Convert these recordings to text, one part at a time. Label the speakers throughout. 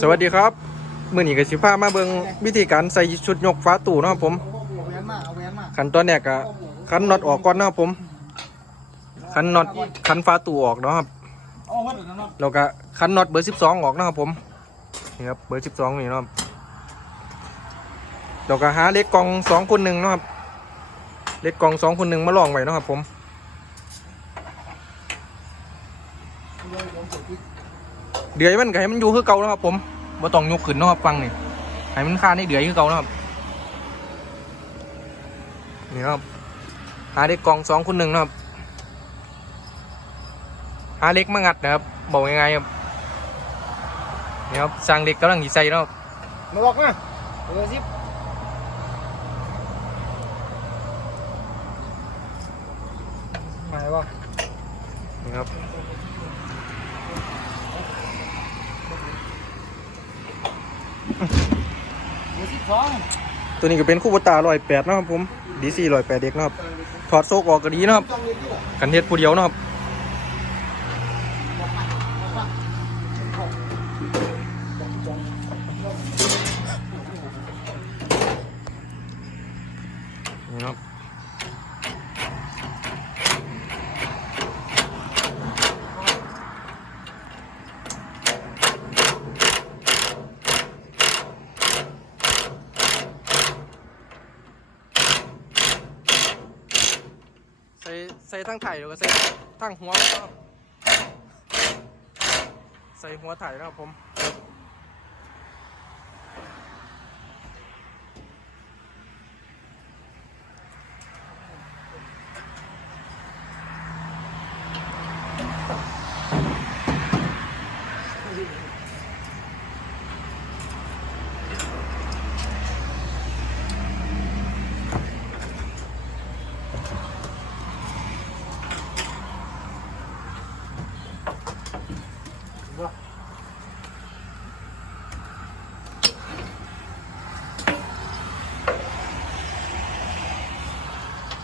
Speaker 1: สวัสดีครับมื่อนี้ก็สิพามาเบิ่งวิธีการใส่ชุดยกฟ้าตู้เนะครับผม
Speaker 2: เอาแหวเนมา
Speaker 1: ขั้นตอนแรกก็คันน็อตออกก่อนนะครับผมคันน็อตคันฟ้าตู้ออกนะครับ
Speaker 2: เอาวัดเดี๋ยวนะ
Speaker 1: แล้วก็คันน็อตเบอร์สิบสองออกนะครับผมนี่ครับเบอร์สิบสองนี่นะครับแล้วก็หาเล็กกองสองคนหนึ่งนะครับเล็กกองสองคนหนึ่งมาลองไว้นะครับผม เดือยมันก็ให้มันอยู่คือเก่าเนาะครับผมบ่ต้องยกขึ้นเนาะครับฟังนี่ให้มันคาในเดือยคือเก่าเนาะครับนี่เนาะครับหาเหล็กกล่องสองคนหนึ่งเนาะครับหาเหล็กมางัดนะครับบอกยังไงครับนี่ครับสร้างเหล็กกำลังหยีใส่เนาะ
Speaker 2: มาบอกนะเบอร์สิบหมายว่า
Speaker 1: นี่ครับ
Speaker 2: เบอร์ สิบสอง
Speaker 1: ตัวนี้ก็เป็นคู่บตาลอยแปดนะครับผมดีซีลอยแปดเด็กนะครับ ถอดโซ่ออกก็ดีนะครับ
Speaker 2: ต้องเรียนที่ไหน
Speaker 1: กันเฮ็ดผู้เดียวนะครับนี่ครับ ใส่ทั้งไถ่แล้วก็ใส่ทั้งหัวครับใส่หัวไถ่นะครับผม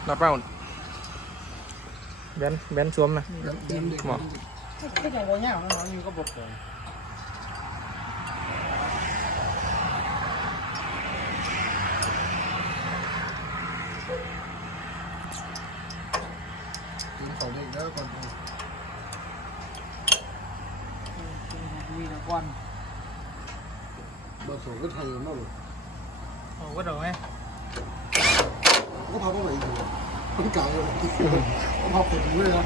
Speaker 1: นับเป้าแบนแบนสวมนะหมอ
Speaker 2: ก็ยังว่าเงี้ยมันมันมีก็บอกเลย
Speaker 3: เขาเด็กแล้วก่อน
Speaker 2: มีแต่ก้อน
Speaker 3: เบอร์สองก็ไทยมากเลย
Speaker 2: เอาวัดเอาไหม
Speaker 3: ก็พาเข้าไปอีกทีมันเก่าเลยก็พาผมเลยนะ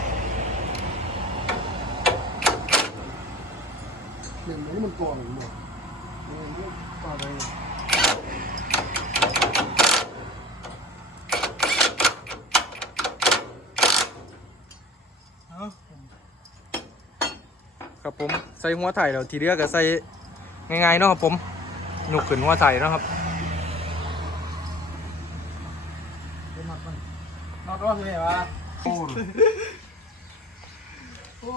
Speaker 3: เหมือนนี้มันก่อนหมดมันก็ก่อนเลย
Speaker 2: เอา
Speaker 1: ครับผมใส่หัวไถ่แล้วทีเดียวก็ใส่ง่ายๆเนาะครับผมหนุกขึ้นหัวไถ่เนาะครับ
Speaker 2: เดี๋ยว น็อตมันน็อตว่าคือไงวะ
Speaker 3: โอ้
Speaker 2: โอ้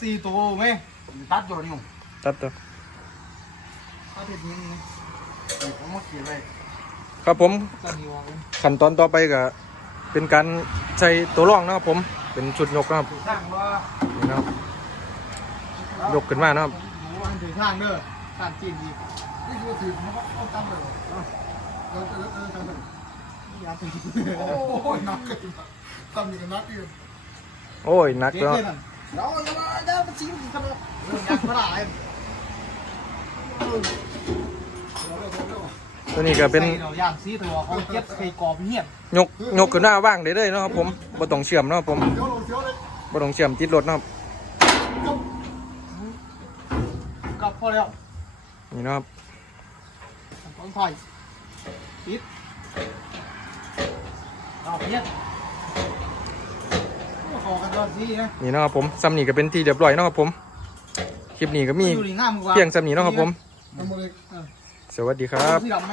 Speaker 2: สี่ตัวไหม
Speaker 3: ตัดอยู่นี่
Speaker 1: ตัดตัว
Speaker 2: ถ้าผิดนี้นี่
Speaker 3: ผมมาเขียนไว้
Speaker 1: ครับผม
Speaker 2: ก็มีวาง
Speaker 1: ขั้นตอนต่อไปก็เป็นการใส่ตัวร่องนะครับผมเป็นชุดยกนะครับ
Speaker 2: ถือข้างว่า
Speaker 1: นี่นะครับยกขึ้นมานะครับ
Speaker 2: หนูมันถือข้างเด้อข้างจีนดี
Speaker 3: นี่คือถือมันก็เอาตั้งเลยเออเออเออทำเลย
Speaker 2: อ ยากถือ
Speaker 3: โอ้ยนักเกินทำอย่างนักอยู่
Speaker 1: โอ้ยนัก
Speaker 2: เจ๊
Speaker 1: แล้ว
Speaker 2: เจ๊นั่นเราจะมาเด้อมาชิมกันเลย
Speaker 1: ตัวนี้ก็เป็น
Speaker 2: ย่างซีตัวเขาเก็บไข่กรอบเงียบ
Speaker 1: ยกยกขึ้นมาว่างได้เลยเนาะครับผมบ่ต้องเชื่อมเนาะครับผม
Speaker 3: เดี๋ยวลงเฉียวเลย
Speaker 1: บ่ต้องเชื่อมติดรถเนาะครับ
Speaker 2: กับพอแล้ว
Speaker 1: นี่เนาะครับ
Speaker 2: ต้นถอยปิดเอาเงียบขอกันตอ นซีนะ
Speaker 1: นี่เนาะครับผมซ้ำนี่ก็เป็นที่เรียบร้อยเนาะครับผม คลิปนี้ก็มี
Speaker 2: อยู่ในหน้ามึงว่า
Speaker 1: เพียงซ้ำนี้เนาะครับผม
Speaker 3: ทำอะไร
Speaker 1: สวัสดีครับ
Speaker 2: สีดำไหม